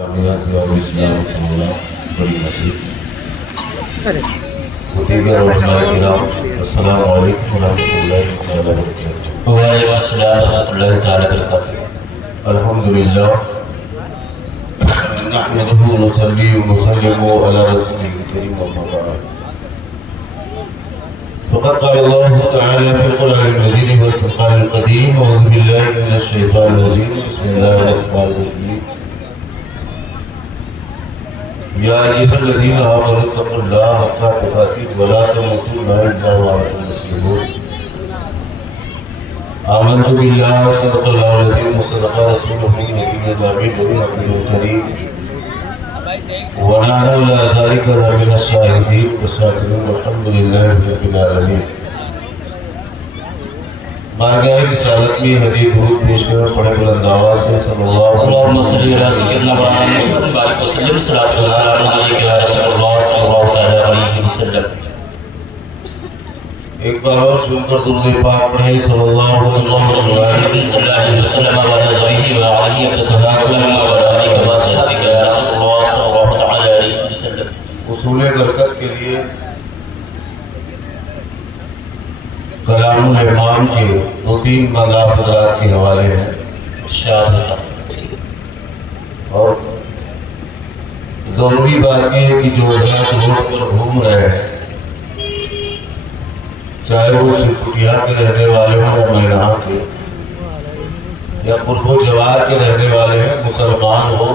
کامیازی اور اسلام کی ہونا بڑی نصیب دیگر علماء کرام السلام علیکم ورحمۃ اللہ وبرکاتہ۔ وعلیکم السلام ورحمۃ اللہ تعالی وبرکاتہ۔ الحمدللہ نحمده ونصلي ونسلم على رسوله الكريم وما بعد، فقد قال الله تعالى في القرآن المجيد والفرقان القديم: أعوذ بالله من الشيطان الرجيم، بسم الله الرحمن الرحيم، يا أيها الذين آمنوا اتقوا الله حق تقاته ولا تموتن إلا وأنتم مسلمون، آمنت بالله صدق الله العظيم وصدق رسوله النبي الأمين ونبي الكريم ونحن على ذلك من الشاهدين والشاكرين والحمد لله رب العالمين۔ بارگاہ رسالت میں حدیث درود پیش کر پڑھے بلند آواز سے صلی اللہم صلی علی سیدنا محمد بارک وسلم صلاۃ والسلام علیک یا رسول اللہ صلی اللہ تعالی علیہ وسلم۔ ایک بار اور چن کر درود پاک پڑھے صلی اللہ علیہ وسلم وعلی زوجہ وعلی ابتداء وعلی کباسرتک یا رسول اللہ صلی اللہ تعالی علیہ وسلم۔ اصول برکت کے لیے کلام الامام کے دو تین مذاہب حضرات کے حوالے ہیں اور ضروری بات یہ ہے کہ جو حضرات روڈ پر گھوم رہے ہیں، چاہے وہ چپٹیا کے رہنے والے ہوں یا میدان کے یا قرب و جوار کے رہنے والے ہیں، مسلمان ہو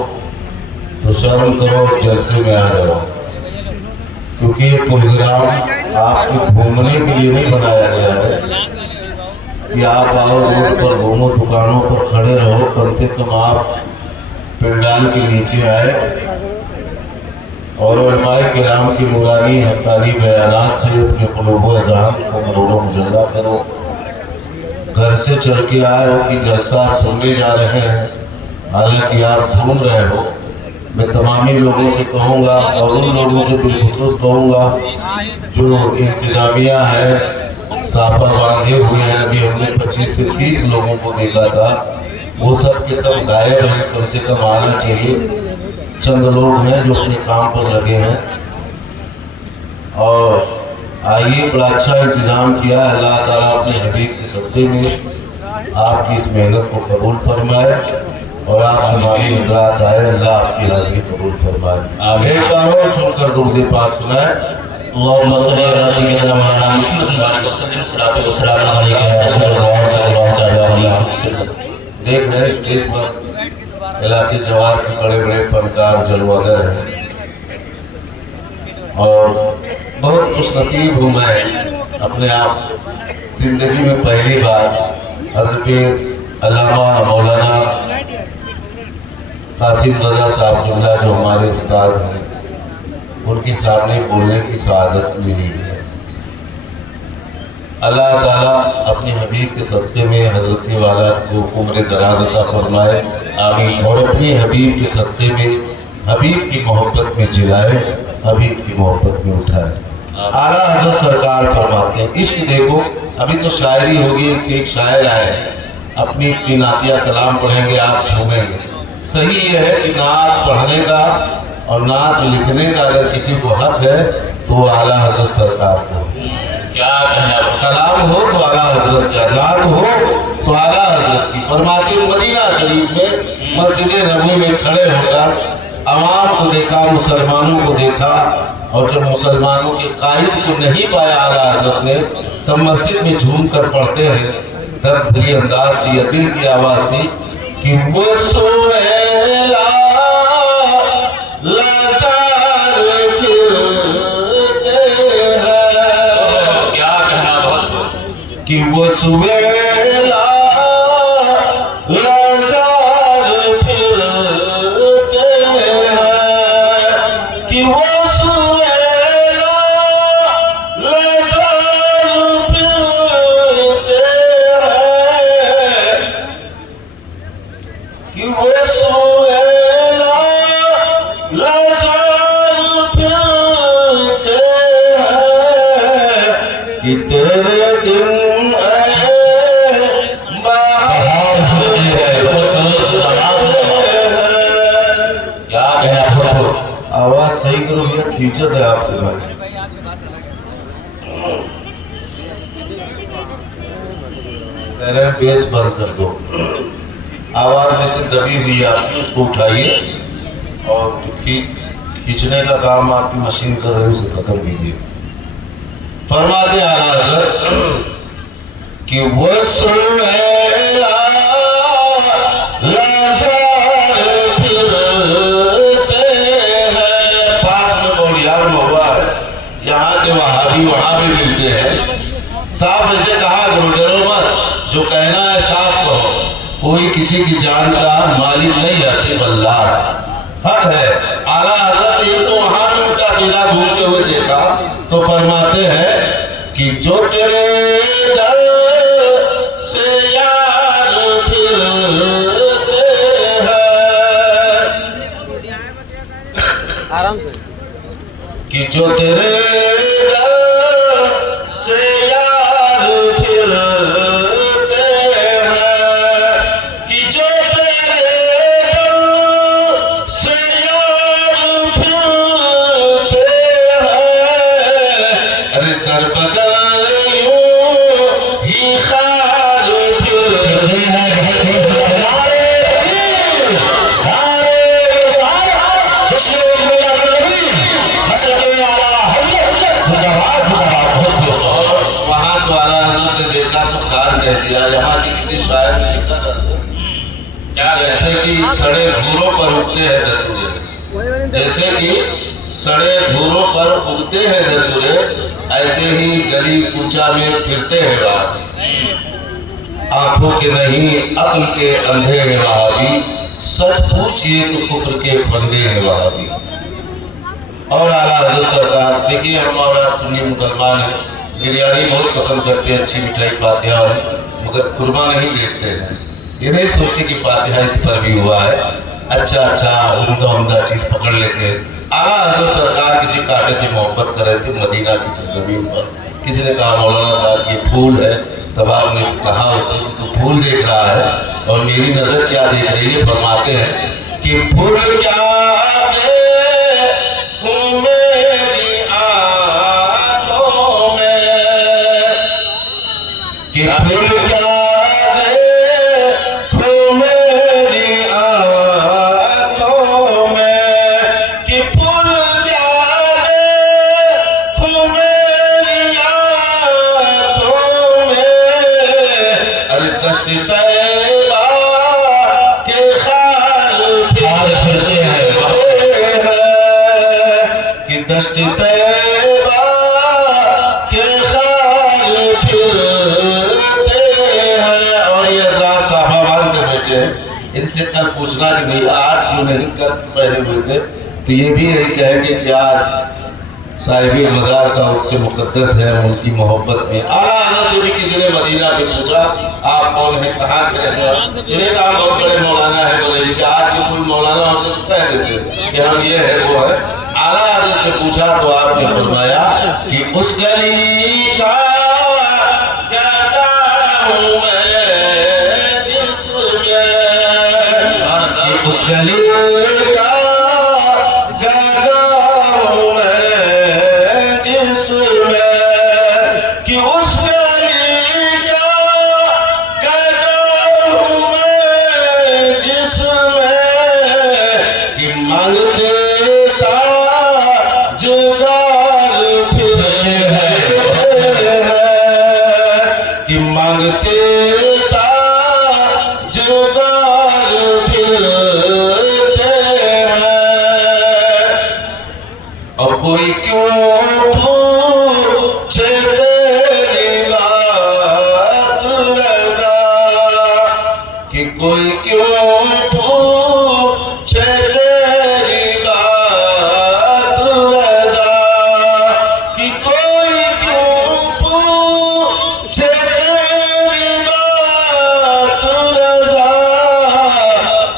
تو شرم کرو جلسے میں آ جاؤ، کیونکہ یہ پروگرام آپ کو گھومنے کے لیے نہیں بنایا گیا ہے کہ آپ آؤ روڈ پر گھومو، دکانوں پر کھڑے رہو، کم سے کم آپ پنڈال کے نیچے آئے اور علماء کرام کی نورانی حقانی بیانات سے اپنے قلوب و اذہان کو مرور و مجلہ کرو۔ گھر سے چل کے آئے ہو کہ جلسہ سننے جا رہے ہیں، حالانکہ آپ گھوم رہے ہو۔ میں تمامی لوگوں سے کہوں گا اور ان لوگوں سے بالخصوص کہوں گا جو انتظامیہ ہے صافہ باندھے ہوئے ہیں، ابھی ہم نے 25 سے 30 لوگوں کو دیکھا تھا، وہ سب کے سب غائب ہیں، کم سے کم آنا چاہیے۔ چند لوگ ہیں جو اپنے کام پر لگے ہیں اور آئیے، بڑا اچھا انتظام کیا ہے۔ اللہ تعالیٰ اپنے حبیب کے صدقے میں آپ کی اس محنت کو قبول فرمائے اور آپ ہماری حضرات آئے، اللہ آپ کی حاضری قبول فرمائے۔ ایک بار اور چھوڑ کر درود پاک سنائے۔ اللہم صلی علی سیدنا محمد بارک وسلم صلاۃ والسلام علیک یا رسول اللہ صلی اللہ تعالی علیہ وسلم۔ دیکھ رہے اسٹیج پر علاقے جوار کے بڑے بڑے فنکار جلوگر ہیں اور بہت خوش نصیب ہوں میں اپنے آپ زندگی میں پہلی بار حضرت علامہ مولانا قاسم رضا صاحب جملہ جو ہمارے استاد ہیں، ان کے سامنے بولنے کی سعادت ملی ہے۔ اللہ تعالیٰ اپنے حبیب کے صدقے میں حضرت والا کو عمر دراز عطا فرمائے، آمین، اور اپنے حبیب کے صدقے میں حبیب کی محبت میں جلائے، حبیب کی محبت میں اٹھائے۔ اعلیٰ حضرت سرکار فرماتے ہیں، عشق دیکھو، ابھی تو شاعری ہوگی، ایک شاعر آئے اپنی نعتیہ کلام پڑھیں گے، آپ جھومیں گے۔ صحیح یہ ہے کہ نعت پڑھنے کا اور نعت لکھنے کا اگر کسی کو حق ہے تو اعلیٰ حضرت سرکار کو، کیا کہنا کلام ہو تو اعلیٰ حضرت کی، ذات ہو تو اعلیٰ حضرت کی۔ فرماتے ہیں مدینہ شریف میں مسجد نبوی میں کھڑے ہو کر عوام کو دیکھا، مسلمانوں کو دیکھا، اور جب مسلمانوں کے قائد کو نہیں پایا اعلیٰ حضرت نے، تب مسجد میں جھوم کر پڑھتے ہیں، درد بھری انداز تھی، دل کی آواز تھی کہ وہ سویلا لاچار پھرتے ہیں، کیا کہنا بہت کہ وہ سویلا لاچار پھرتے ہیں، کہ وہ سویلا لاچار پھرتے ہیں، کہ وہ سویلا لاچار پھرتے ہیں، کہ تیرے دن کیا کہنا پھر آواز صحیح کرو بھیا، کھینچت ہے آپ کے بھائی. کہہ رہے ہیں بیس بند کر دو. آواز میں سے دبی ہوئی آپ کی، اس کو اٹھائیے اور کھینچنے کا کام آپ کی مشین کر رہے ہیں، اسے ختم کیجیے. فرماتے اعلیٰ حضرت کہ وسویلا لازار پھرتے ہیں. پاس میں بوڑیار مہوا ہے، یہاں کے وہابی وہاں بھی ملتے ہیں. صاحب ایسے کہا کرو، ڈرو مت، جو کہنا ہے صاحب کہو. کوئی کسی کی جان کا مالک نہیں ہے، صرف اللہ حق ہے. اعلیٰ حضرت ان کو وہاں بھی الٹا سیدھا گھومتے ہوئے دیکھا تو فرماتے ہیں کہ جو تیرے در سے یار پھرتے ہیں، آرام سے، کہ جو تیرے در سے یار پھرتے ہیں، کہ جو تیرے در سے یار پھرتے ہیں. ارے در بدر یوں ہی خال پھرتے ہیں. نعرے تکبیر، نعرے رسالت، جشن میلاد النبی، حضرت اعلیٰ حضرت زندہ باد زندہ باد. اور وہاں تو اعلیٰ حضرت نے دیکھا تو خار کہہ دیا. یہاں کی کسی شاعر نے لکھا تھا جیسے کہ سڑے گھوروں پر اگتے ہیں دھتورے، جیسے کہ سڑے گھوروں پر اگتے ہیں دھتورے، ایسے ہی گلی کوچا میں پھرتے ہیں وہابی. آنکھوں کے نہیں عقل کے اندھے ہیں وہابی، سچ پوچھئے تو کفر کے بندے ہیں وہابی. اور اعلیٰ حضرت سرکار دیکھیے، ہم اور آپ سنی مسلمان ہیں، بریانی بہت پسند کرتے ہیں، اچھی مٹھائی فاتحہ والی، مگر قربہ نہیں دیکھتے ہیں. یہ نہیں سوچتے کہ فاتحہ اس پر بھی ہوا ہے. اچھا عمدہ عمدہ چیز پکڑ لیتے ہیں. اعلیٰ حضرت سرکار کسی کانٹے سے محبت کر رہے تھے مدینہ کی سرزمین پر. کسی نے کہا مولانا صاحب یہ پھول ہے. تب آپ نے کہا اسے تو پھول دیکھ رہا ہے اور میری نظر کیا دیکھ رہی ہے. فرماتے ہیں کہ پھول کیا دیکھوں میری آنکھوں میں، کہ پھول کیا دیکھوں میری آنکھوں میں، کہ پھول کیا دیکھوں میری آنکھوں میں. ارے دشت طیبہ کے خال پھرتے ہیں، کہ دشت طیبہ کے خال پھرتے ہیں. اور یہ حضرات صحابہ مان کر بیٹھے ہیں، ان سے کل پوچھنا کہ بھئی آج کیوں نہیں کل پہلے ہوئے تھے، تو یہ بھی یہی کہیں گے کہ آج صاحب مزار کا اس سے مقدس ہے ان کی محبت میں. اعلیٰ حضرت سے بھی کسی نے مدینہ میں پوچھا آپ کون ہیں، کہاں کے رہنے والے؟ انہیں کہا بہت بڑے مولانا ہے. بولے کہ آج کے کوئی مولانا ہوتے تو کہہ دیتے کہ ہم یہ ہے وہ ہے. اعلیٰ حضرت سے پوچھا تو آپ نے فرمایا کہ اس گلی کا گدا ہوں میں جس میں، کہ اس گلی کا گدا ہوں میں جس میں، کہ اس گلی کا گدا ہوں میں جس میں، کہ مانگتے تاجدار پھرتے ہیں، کہ مانگتے تاجدار پھرتے ہیں. اور کوئی کیوں پوچھے تیری بات رضا، کہ کوئی کیوں پوچھے تیری بات رضا، کہ کوئی کیوں پوچھے تیری بات رضا،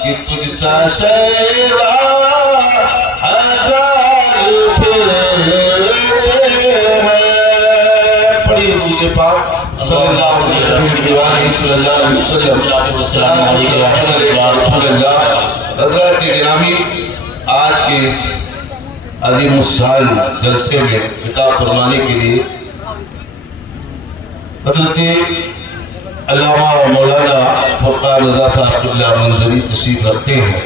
کہ تجھ سا شیدا ہزار پھرتے ہیں. پڑھیے درود پاک صلی اللہ علیہ وسلم. حضرت گرامی آج کے اس عظیم الشان جلسے میں خطاب فرمانے کے لیے حضرت علامہ مولانا فرقان رضا صاحب قبلہ منظری تشریف رکھتے ہیں.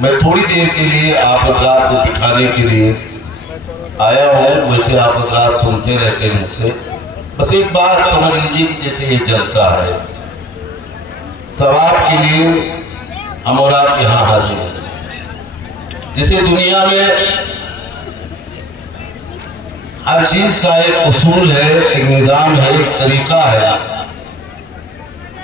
میں تھوڑی دیر کے لیے آپ حضرات کو بٹھانے کے لیے آیا ہوں. ویسے آپ حضرات سنتے رہتے ہیں مجھ سے. بس ایک بات سمجھ لیجیے کہ جیسے یہ جلسہ ہے، ثواب کے لیے ہم اور آپ یہاں حاضر ہیں. جسے دنیا میں ہر چیز کا ایک اصول ہے، ایک نظام ہے، ایک طریقہ ہے.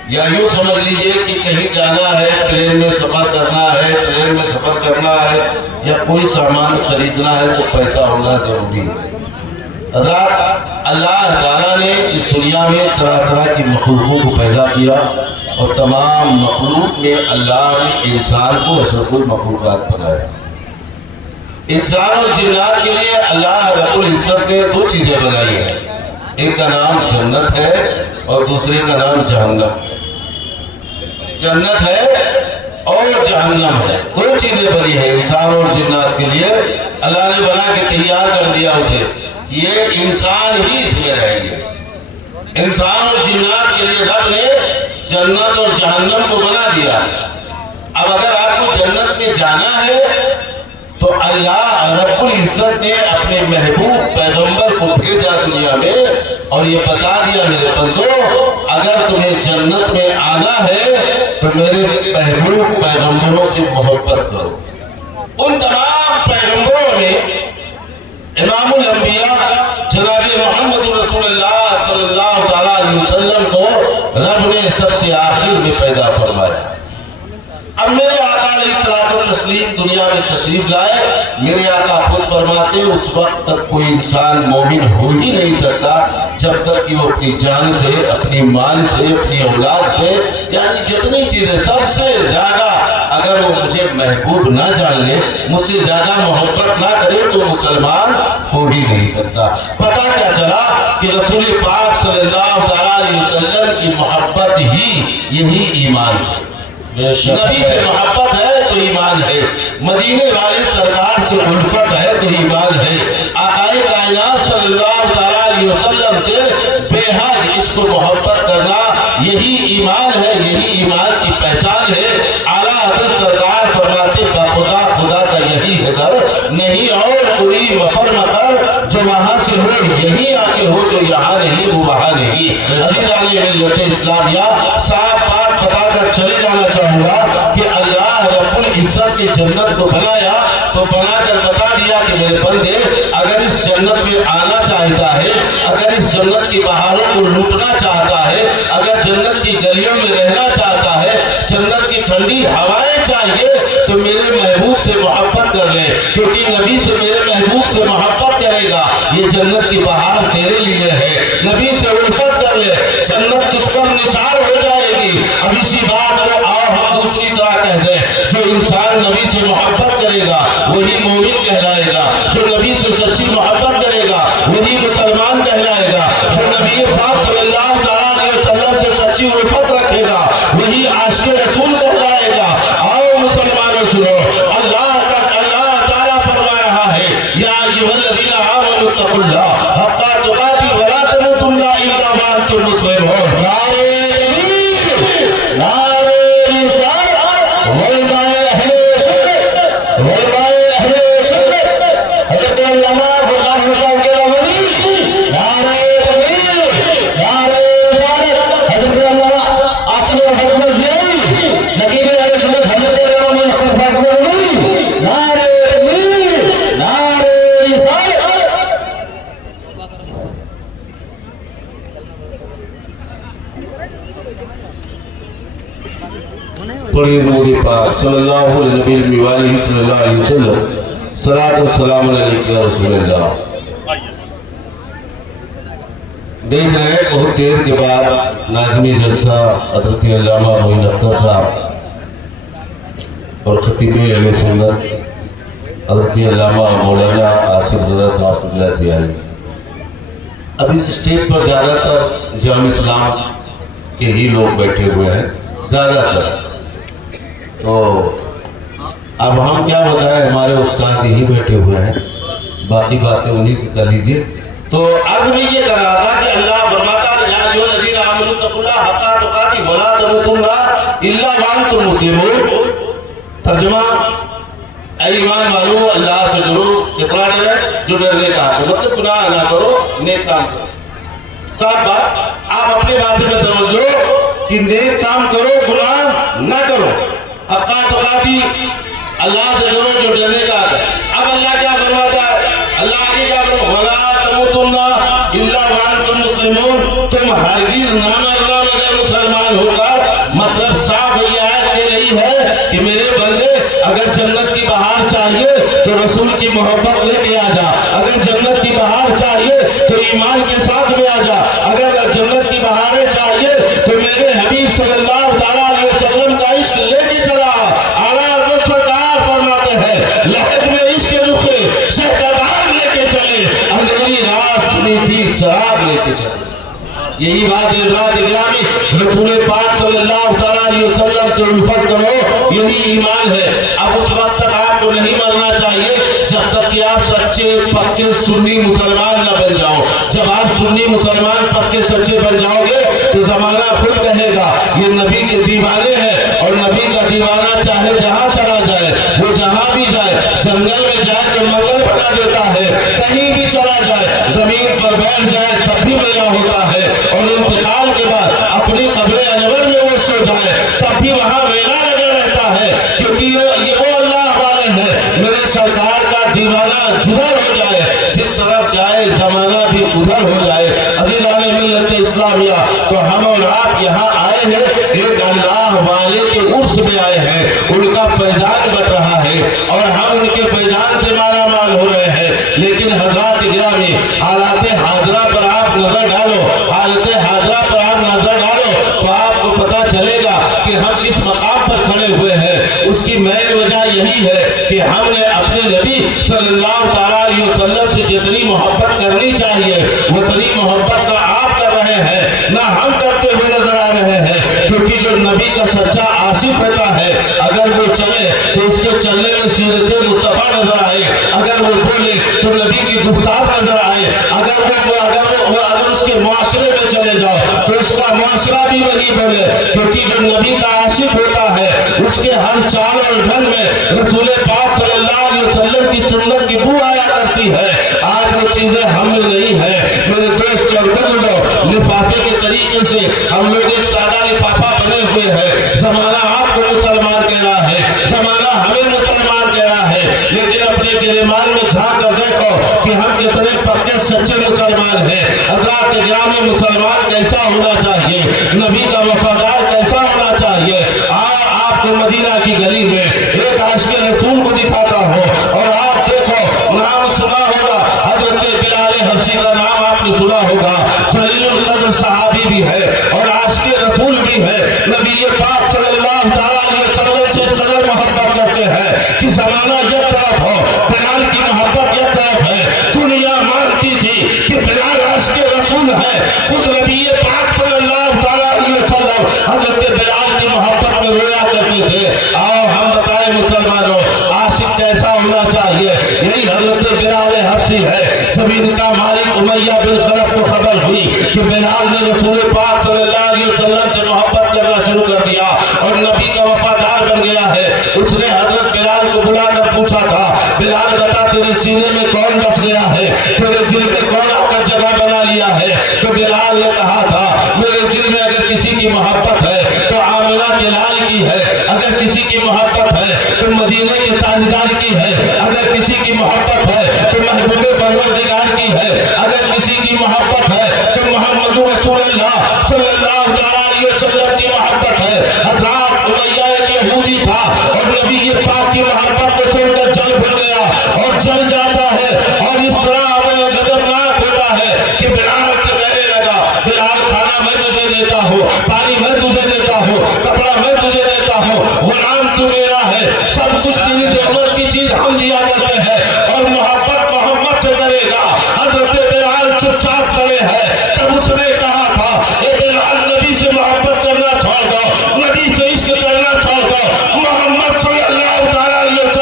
یا یوں سمجھ لیجئے کہ کہیں جانا ہے، پلین میں سفر کرنا ہے، ٹرین میں سفر کرنا ہے، یا کوئی سامان خریدنا ہے تو پیسہ ہونا ضروری ہے. حضرات، اللہ تعالیٰ نے اس دنیا میں طرح طرح کی مخلوقوں کو پیدا کیا، اور تمام مخلوق میں اللہ نے انسان کو اشرف المخلوقات بنایا. انسان اور جنات کے لیے اللہ رب العزت نے دو چیزیں بنائی ہیں. ایک کا نام جنت ہے اور دوسرے کا نام جہنم. جنت ہے اور جہنم ہے، دو چیزیں بنی ہیں انسان اور جنات کے لیے. اللہ نے بنا کے تیار کر دیا اسے، یہ انسان ہی اس میں رہیں گے. انسان اور جنات کے لیے رب نے جنت اور جہنم کو بنا دیا. اب اگر آپ کو جنت میں جانا ہے تو اللہ رب العزت نے اپنے محبوب پیغمبر کو بھیجا دنیا میں، اور یہ بتا دیا میرے بندو، اگر تمہیں جنت میں آنا ہے تو میرے محبوب پیغمبروں سے محبت کرو. ان تمام پیغمبروں میں امام الانبیاء جناب محمد رسول اللہ صلی اللہ علیہ وسلم کو رب نے سب سے آخر میں پیدا فرمایا. اب میرے آقا علیہ الصلوۃ والتسلیم دنیا میں تشریف لائے. میرے آقا خود فرماتے ہیں اس وقت تک کوئی انسان مومن ہو ہی نہیں سکتا جب تک کہ وہ اپنی جان سے، اپنی مال سے، اپنی اولاد سے، یعنی جتنی چیزیں سب سے زیادہ اگر وہ مجھے محبوب نہ جان لے، مجھ سے زیادہ محبت نہ کرے تو مسلمان ہو ہی نہیں سکتا. پتہ کیا چلا کہ رسول پاک صلی اللہ علیہ وسلم کی محبت ہی یہی ایمان ہے. نبی سے محبت ہے تو ایمان ہے، مدینے والے سرکار سے الفت ہے تو ایمان ہے، آقائے کائنات صلی اللہ علیہ وسلم سے بے حد عشق و محبت کرنا یہی ایمان ہے، یہی ایمان کی پہچان ہے. اعلیٰ حضرت سرکار فرماتے بخدا خدا کا یہی ہے در، نہیں اور کوئی مفر مقر، جو وہاں سے ہو یہی آ کے ہو، جو یہاں نہیں وہ وہاں نہیں. عزیزان ملت اسلامیہ، صاف بات بتا کر چلے جانا چاہوں گا کہ اللہ رب العزت کے جنت کو بنایا تو بنا کر بتا دیا کہ میرے بندے اگر اس جنت میں آنا چاہتا ہے، اگر اس جنت کی بہاروں کو لوٹنا چاہتا ہے، اگر جنت کی گلیوں میں رہنا چاہتا ہے، جنت کی ٹھنڈی ہوائیں چاہیے تو میرے محبوب سے محبت کر لے، کیونکہ نبی سے میرے محبوب سے محبت کرے گا یہ جنت کی بہار تیرے لیے ہے. نبی سے الفت کر لے، جنت تجھ پر نثار ہو جائے گی. اب اسی بات کو اور ہم دوسری طرح کہہ دیں، جو انسان نبی سے محبت کرے گا وہی مومن کہلائے گا، جو نبی سے سچی محبت کرے گا وہی مسلمان کہلائے گا، جو نبی پاک صلی اللہ علیہ وسلم سے سچی الفت رکھے گا وہی عاشق رسول کہلائے گا. آؤ مسلمانوں سنو، اللہ تعالیٰ فرما رہا ہے یا ایھا الذین آمنوا اتقوا اللہ حق تقاته ولا تموتن الا وانتم مسلمون. پڑھیں درود پاک صلی اللہ علیہ وسلم. صلاۃ و سلام علیک یا رسول اللہ. دیکھ رہے ہیں بہت دیر کے بعد ناظمی جلسہ حضرت علامہ معین اختر صاحب اور خطیب اہل سنت حضرت علامہ مولانا آصف رضا صاحب اللہ سے آئی. اب اس اسٹیج پر زیادہ تر جامع اسلام کے ہی لوگ بیٹھے ہوئے ہیں زیادہ تر. تو اب ہم کیا بتائیں، ہمارے استاد یہی بیٹھے ہوئے ہیں، باقی باتیں انہی سے کر لیجئے۔ تو عرض میں یہ کر رہا تھا کہ اللہ فرماتا ہے یا ایھا الذین آمنوا اتقوا اللہ حق تقاتہ ولا تموتن الا وانتم مسلمون۔ ترجمہ، اے ایمان والو اللہ سے ڈرو، کتنا ڈرے؟ جو ڈرنے کا ہے، مطلب گناہ نہ کرو، نیک کام کرو۔ صاف بات، آپ اپنے باتیں میں سمجھ لو کہ نیک کام کرو، گناہ نہ کرو، حق تقاتہ، اللہ سے ڈرو جو ڈرنے کا ہے۔ اب اللہ کیا فرماتا ہے؟ اللہ آگے کیا فرماتا ہے؟ وَلَا تَمُوتُنَّ إِلَّا وَأَنْتُمْ مُسْلِمُونَ، تم ہرگز نہ مرنا مگر مسلمان ہو کر۔ مطلب صاف یہ آیت کہہ رہی ہے کہ میرے بندے اگر جنت کی بہار چاہیے تو رسول کی محبت لے کے آ جا، اگر جنت کی بہار چاہیے تو ایمان کے ساتھ میں آ جا، اگر جنت کی بہاریں چاہیے تو میرے حبیب صلی اللہ تعالیٰ علیہ وسلم کا عشق لے کے چلا۔ اعلیٰ حضرت سرکار فرماتے ہیں لہد میں عشق رخ شہکدار لے کے چلے، اندھیری روشنی تھی چراغ لے کے چلے۔ یہی بات حضرات گرامی، رسول پاک صلی اللہ تعالیٰ علیہ وسلم سے الفت کرو، یہی ایمان ہے۔ اب اس وقت تک آپ کو نہیں مرنا چاہیے جب تک کہ آپ سچے پکے سنی مسلمان نہ بن جاؤ۔ جب آپ سنی مسلمان پکے سچے بن جاؤ گے تو زمانہ خود کہے گا یہ نبی کے دیوانے ہیں، اور نبی کا دیوانہ چاہے جہاں چلا جائے، وہ جہاں بھی جائے، جنگل میں جائے تو منگل بنا دیتا ہے، کہیں بھی چلا جائے، زمین پر بیٹھ جائے تب بھی میلہ ہوتا ہے، اور انتقال کے بعد اپنی قبر انور میں وہ سو جائے تب بھی وہاں میلہ لگا رہتا ہے، کیونکہ یہ وہ اللہ والے ہیں۔ میرے سرکار کا دیوانہ جدھر ہو جائے، جس طرف جائے زمانہ بھی ادھر ہو جائے۔ عزیزان ملت اسلامیہ، تو ہم اور آپ یہاں آئے ہیں ایک اللہ والے کے عرس میں آئے ہیں، ان کا فیضان بٹ رہا ہے اور ہم ان کے فیضان سے مالا مال ہو رہے ہیں۔ لیکن حضرات گرامی، حالات حاضرہ پر آپ نظر ڈالو، حالت حاضرہ پر آپ نظر ڈالو تو آپ کو پتہ چلے گا کہ ہم کس مقام پر کھڑے ہوئے ہیں۔ اس کی مین وجہ یہی ہے کہ ہم نے اپنے نبی صلی اللہ تعالیٰ علیہ وسلم سے جتنی محبت کرنی چاہیے اتنی محبت نہ آپ کر رہے ہیں نہ ہم کرتے ہوئے نظر آ رہے ہیں، کیونکہ جو نبی کا سچا عاشق ہوتا ہے اگر وہ چلے تو اس کے چلنے میں سیرت مصطفیٰ نظر آئے، اگر وہ بولے تو نبی کی گفتار نظر آئے، اگر اس کے معاشرے میں چلے جاؤ تو اس کا معاشرہ بھی وہی بولے، کیونکہ جو نبی کا عاشق ہوتا ہے اس کے ہر چال اور ڈھنگ میں رسول پاک صلی اللہ علیہ وسلم کی سنت کی بو آیا کرتی ہے۔ آج وہ چیزیں ہم میں نہیں ہیں میرے دوست اور بزرگوں۔ لفافے کے طریقے سے ہم لوگ ایک سادہ لفافہ بنے ہوئے ہیں، زمانہ آپ کو مسلمان کہہ رہا ہے، زمانہ ہمیں مسلمان کہہ رہا ہے، لیکن اپنے گریبان میں جھانک کر دیکھو کہ ہم کتنے پکے سچے مسلمان ہیں۔ حضرات گرامی، مسلمان کیسا ہونا چاہیے، نبی کا وفادار کیسا ہونا چاہیے۔ آپ کو مدینہ کی گلی میں ایک عاشق رسول کو دکھاتا ہوں اور آپ دیکھو، نام سنا ہوگا حضرت بلال حبشی کا نام آپ نے سنا ہوگا، جلیل القدر صحابی بھی ہے اور عاشق رسول بھی ہے۔ نبی پاک صلی اللہ تعالیٰ علیہ وسلم سے اس قدر محبت کرتے ہیں کہ زمانہ یک طرف ہو، بلال کی محبت یک طرف ہے۔ دنیا مانتی تھی کہ بلال عاشق رسول ہے، خود نبی پاک صلی اللہ تعالیٰ علیہ وسلم حضرت بلال کی محبت میں رویا کرتے تھے۔ آؤ ہم بتائیں مسلمانوں، عاشق کیسا ہونا چاہیے؟ یہی حضرت بلال حبشی ہے۔ جب ان کا مالک امیہ بن خلف کو خبر ہوئی کہ بلال نے رسول پاک صلی اللہ علیہ وسلم سے محبت کرنا شروع کر دیا اور نبی کا وفادار بن گیا ہے، اس نے حضرت بلال کو بلا کر پوچھا تھا، بلال بتا تیرے سینے میں کون بس گیا ہے، تیرے دل میں کون آ کر جگہ بنا لیا ہے؟ تو بلال نے کہا تھا میرے دل میں اگر کسی کی محبت ہے تو آمنہ کے لال کی ہے، اگر کسی کی محبت ہے تو مدینے کے تاجدار کی ہے، اگر کسی کی محبت ہے تو محبوب پروردگار کی ہے، اگر کسی کی محبت ہے تو محمد رسول اللہ صلی اللہ علیہ وسلم کی محبت ہے۔ حضرات امیہ ایک یہودی تھا اور نبی پاک کی محبت کو سن کر جل بھول گیا اور جل جاتا ہے، اور اس طرح غضبناک ہوتا ہے کہ بلال سے کہنے لگا بلال کھانا میں تجھے دیتا ہوں، پانی میں تجھے دیتا ہوں، کپڑا میں تجھے دیتا ہوں، غلام تو میرا ہے، سب کچھ تیری ضرورت کی چیز ہم دیا کرتے ہیں اور محبت محمد سے کرے گا۔ حضرت بلال چپ چاپ کھڑے ہیں، تب اس نے کہا تھا اے بلال نبی سے محبت کرنا چھوڑ دو، نبی سے عشق کرنا چھوڑ دو، محمد صلی اللہ تعالیٰ علیہ وسلم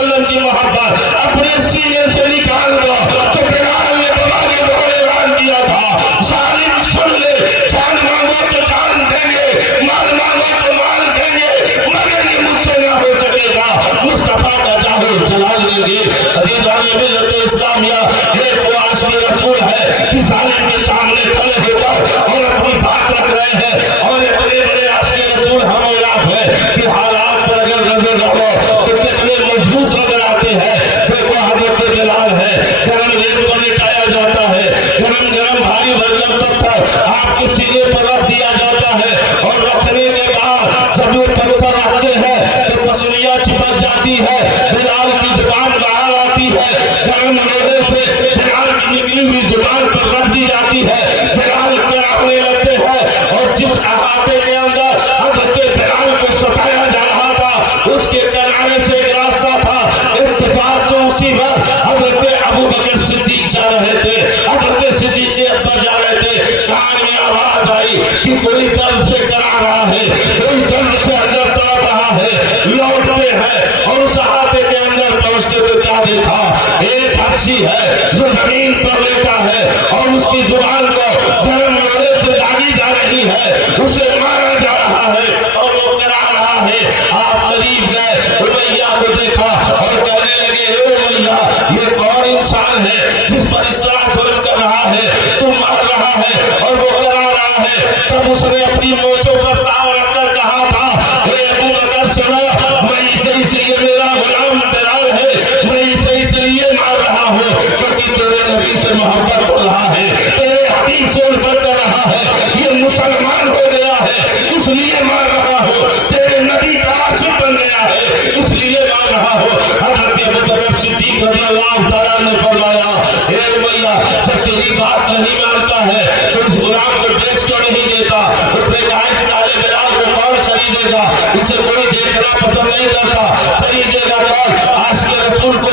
لیں گے۔ عزیزان ملت اسلامیہ، ایک وہ عاشق رسول ہے کہ ظالم کے سامنے کھڑے ہو کر اور اپنی بات رکھ رہے ہیں، اور اتنے بڑے عاشق رسول ہم اور آپ ہیں کہ حالات پر اگر نظر ڈالو تو کتنے مضبوط نظر آتے ہیں۔ دیکھو حضرت بلال ہے، گرم ریت پر لٹایا جاتا ہے، گرم گرم بھاری بھرکم پتھر آپ کے سینے پر رکھ دیا جاتا ہے، اور رکھنے کے بعد جب وہ پتھر رکھتے ہیں تو پسلیاں چپک جاتی ہے، بلال کی زبان باہر آتی ہے، گرم لوہے سے بلال کی نکلی ہوئی زبان پر رکھ دی جاتی ہے، بلال کرانے لگتے ہیں، اور جس احاطے کے اندر حضرت بلال کو ستایا جا رہا تھا اس کے کنارے سے ایک راستہ تھا، اتفاق سے اسی وقت حضرت ابو بکر صدیق جا رہے تھے، حضرت صدیق کے اکبر جا رہے تھے، کان میں آواز آئی کہ کوئی درد سے کرا رہا ہے، کوئی درد سے اندر تڑپ رہا ہے، لوٹتے ہیں اور اس احاطے کے اندر پہنچتے تو کیا دیکھا، ایک حبشی ہے جو زمین پر لیٹا ہے اور اس کی زبان کو گرم لوہے سے داغی جا رہی ہے، اسے مارا جا رہا ہے اور وہ کرا رہا ہے۔ آپ قریب گئے، امیہ کو دیکھا اور کہنے لگے اے امیہ، یہ کون انسان ہے جس پر اس طرح ظلم کر رہا ہے، تم مار رہا ہے اور وہ کرا رہا ہے۔ تب اس نے اپنی مونچھوں پر تاؤ رکھ کر کہا تھا اے ابو بکر سنو، میں اسے اس لیے میرا غلام بلال ہے، میں اسے اس لیے مار رہا ہوں کیونکہ تیرے نبی سے محبت کر رہا ہے، تیرے حبیب سے الفت کر رہا ہے، یہ مسلمان ہو گیا ہے اس لیے مار رہا ہوں، تیرے نبی کا عاشق بن گیا ہے اس لیے مار رہا ہوں۔ حضرت ابو بکر صدیق رضی اللہ تعالیٰ نے فرمایا اے امیہ، جب تیری بات نہیں مانتا ہے تو اس غلام کو بیچ کیوں نہیں دیتا؟ اس نے کہا اس کالے بلال کو کون خریدے گا، اسے کوئی دیکھنا پسند نہیں کرتا، خریدے گا کون؟ عاشق رسول کو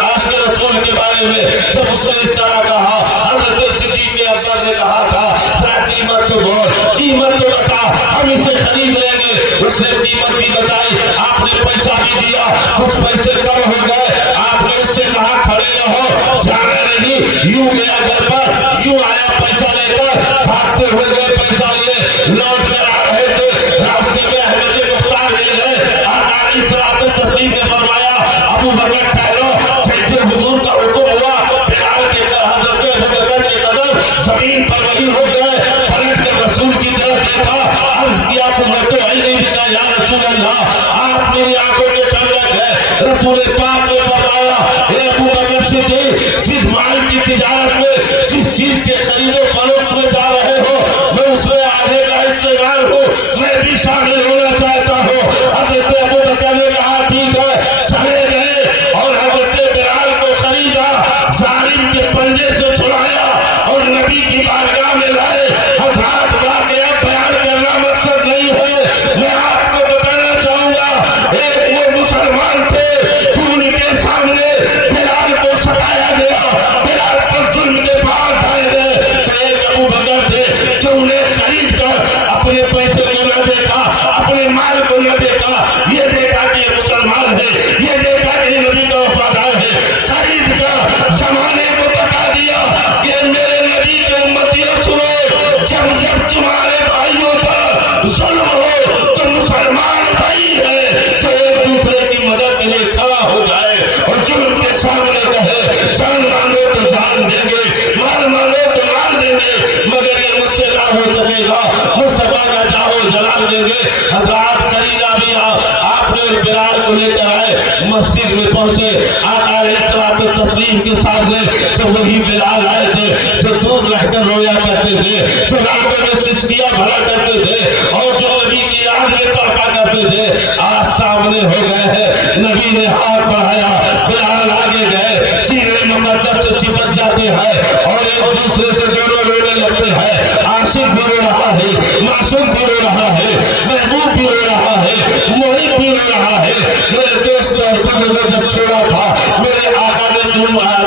عاشق رسول کے بارے میں جب اس نے اس طرح کہا، حضرت صدیق کے اکبر نے کہا تھا ذرا قیمت تو بول، قیمت تو بتا، ہم اسے خرید لیں گے۔ اس نے قیمت بھی بتائی، آپ نے پیسہ بھی دیا، کچھ پیسے کم ہو گئے، آپ نے اس سے کہا کھڑے رہو، جانا نہیں، یوں گیا گھر پر، یوں آیا پیسہ لے کر، بھاگتے ہوئے گئے پیسہ لیے، لوٹ کر آ رہے تھے، راستے میں احمد مختار مل گئے، آقا علیہ الصلوۃ والتسلیم نے فرمایا ابو بکر ٹھہرو، جیسے حضور کا حکم ہوا بلال کے حضرت ابو بکر کے قدم زمین پر وہی رک گئے، پلٹ کر رسول کی طرف دیکھا، عرض کیا کہ میں تو ہی نہیں دکھا یا رسول اللہ، آپ میری آنکھوں کے ٹھنڈک ہے۔ رسول پاک نے فرمایا اے ابو بکر صدیق، جس مال کی تجارت میں، جس چیز کے خرید و فروخت میں جا رہے ہو، میں اس میں آگے کا حصے دار ہوں، میں بھی شامل ہونا چاہتا ہوں۔ حضرت ابو بکر نے کہا ٹھیک ہے، چلے گئے اور حضرت بلال کو خریدا، ظالم کے پنجے سے چھڑایا اور نبی کی بارگاہ میں لائے۔ حضرات واقعہ بیان کرنا مقصد نہیں ہے، میں آپ کو بتانا چاہوں گا، ایک وہ مسلمان تھے کہ ان کے سامنے بلال کو ستایا گیا، بلال پر ظلم کے بعد آئے گئے، تو ایک ابو بکر تھے جو انہیں خرید کر اپنے پیسے کو نہ دیکھا، اپنے مال کو نہ دیکھا، یہ دیکھا کہ یہ مسلمان ہے، یہ دیکھا کہ نبی کا وفادار ہے، خرید کر زمانے کو بتا دیا کہ میرے نبی کے امتیوں سنو، جب جب تمہارے بھائیوں پر ظلم ہو تو مسلمان بھائی ہے جو ایک دوسرے کی مدد کے لیے کھڑا ہو جائے اور ظلم کے سامنے کہے جان مانگو تو جان دیں گے، مال مانگو تو مال دیں گے، مگر یہ مجھ سے نہ ہو سکے گا، مصطفیٰ کا چاہو جلال دیں گے۔ حضرات خریدا بھی آپ نے بلال کو لے کر آئے، مسجد میں پہنچے، آقا علیہ الصلوۃ والتسلیم کے سامنے جب وہی بلال آئے تھے جو دور رہ کر رویا کرتے تھے، جو راتوں میں سسکیاں بھرا کرتے تھے اور جو نبی کی یاد میں تڑپا کرتے تھے، آج سامنے ہو گئے ہیں۔ نبی نے ہاتھ بڑھایا، بلال آگے گئے، سینے مقدس سے چپک جاتے ہیں اور ایک دوسرے سے دونوں رونے لگتے ہیں۔ عاشق بھی رو رہا ہے، معشوق بھی رو رہا ہے، محبوب بھی رو رہا ہے، محب بھی رو رہا ہے۔ میرے دوست اور بزرگوں جب چھوڑا تھا میرے آقا نے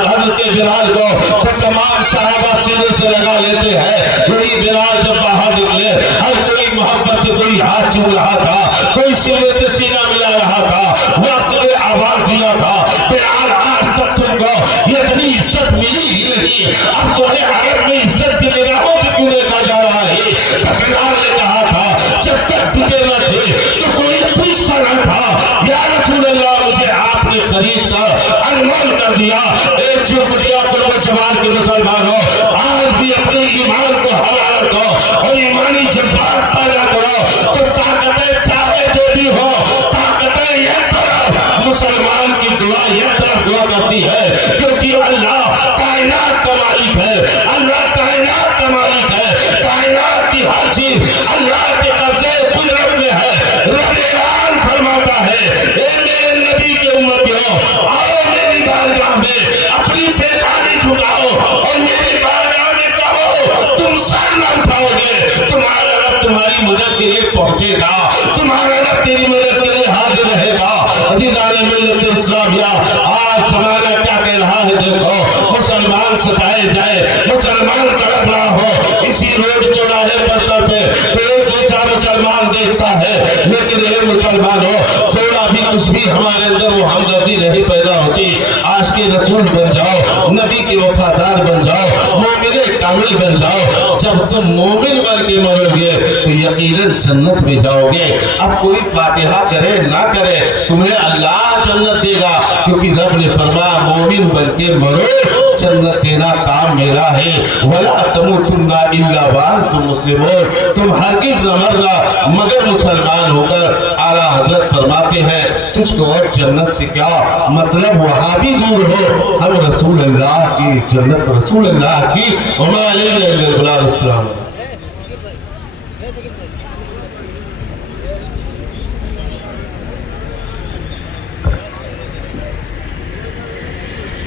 حضرت بلال کو تو تمام صحابہ سینے سے لگا لیتے ہیں، وہی بلال جب باہر نکلے ہر کوئی محبت سے کوئی ہاتھ چوم رہا تھا، کوئی سینے سے سینہ ملا رہا تھا، وقت نے آواز دیا تھا بلال آج تک تم کو یہ اتنی عزت ملی ہی نہیں، اب تمہیں عرب میں عزت کی نگاہوں سے کیوں دیکھا جا رہا ہے؟ تو بلال نے کہا تھا جب تک ٹکے نہ تھے تو کوئی پوچھتا نہ تھا یا رسول اللہ مجھے آپ نے خرید کر انمول کر دیا۔ ایک چرکٹیا قرب جمال کے مسلمانوں، آج بھی اپنے ایمان کو حرارت دو اور ایمانی جذبات پیدا کرو، تو طاقتیں چاہے جو بھی ہو، طاقتیں یک طرف، مسلمان کی دعا یک طرف دعا کرتی ہے، کیونکہ اللہ کائنات کا مالک ہے، اللہ کائنات کا مالک ہے، کائنات کی ہر چیز اللہ کے قبضے قدرت میں ہے۔ رب اعلان فرماتا ہے، اے میرے نبی کے امتیوں، آؤ میری بارگاہ میں اپنی پیشانی جھکاؤ اور میری بارگاہ میں کہو، تم سر نہ اٹھاؤ گے، تمہارا رب تمہاری مدد کے لیے پہنچے گا، تمہارا رب تیری مدد کے لیے حاضر رہے گا۔ عزیزان ملت اسلامیہ، آج زمانہ کیا کہہ رہا ہے دیکھو، مسلمان ستائے جائے، مسلمان تڑپ رہا ہو، اسی روڈ چوراہے پر پہ ایک دوسرا مسلمان دیکھتا ہے، لیکن اے مسلمان ہو، تھوڑا بھی کچھ بھی ہمارے اندر وہ ہمدردی نہیں پیدا ہوتی۔ عاشق رسول بن جاؤ، نبی کے وفادار بن جاؤ، مومن کامل بن جاؤ۔ جب تم مومن بن کے مرو گے تو یقیناً جنت میں جاؤ گے۔ اب کوئی فاتحہ کرے نہ کرے، تمہیں اللہ جنت دے گا، کیونکہ رب نے فرمایا مومن بن کے مرو، جنت دینا کام میرا ہے۔ وَلَا تَمُوتُنَّ إِلَّا وَأَنْتُمْ مُسْلِمُونَ، تم ہرگز نہ مرنا مگر مسلمان ہو کر۔ اعلیٰ حضرت فرماتے ہیں تجھ کو اور جنت سے کیا مطلب، وہاں بھی دور ہو، ہم رسول اللہ کی جنت، رسول اللہ کی، وَمَا عَلَيْنَا إِلَّا الْبَلَاغُ۔ السلام علیکم۔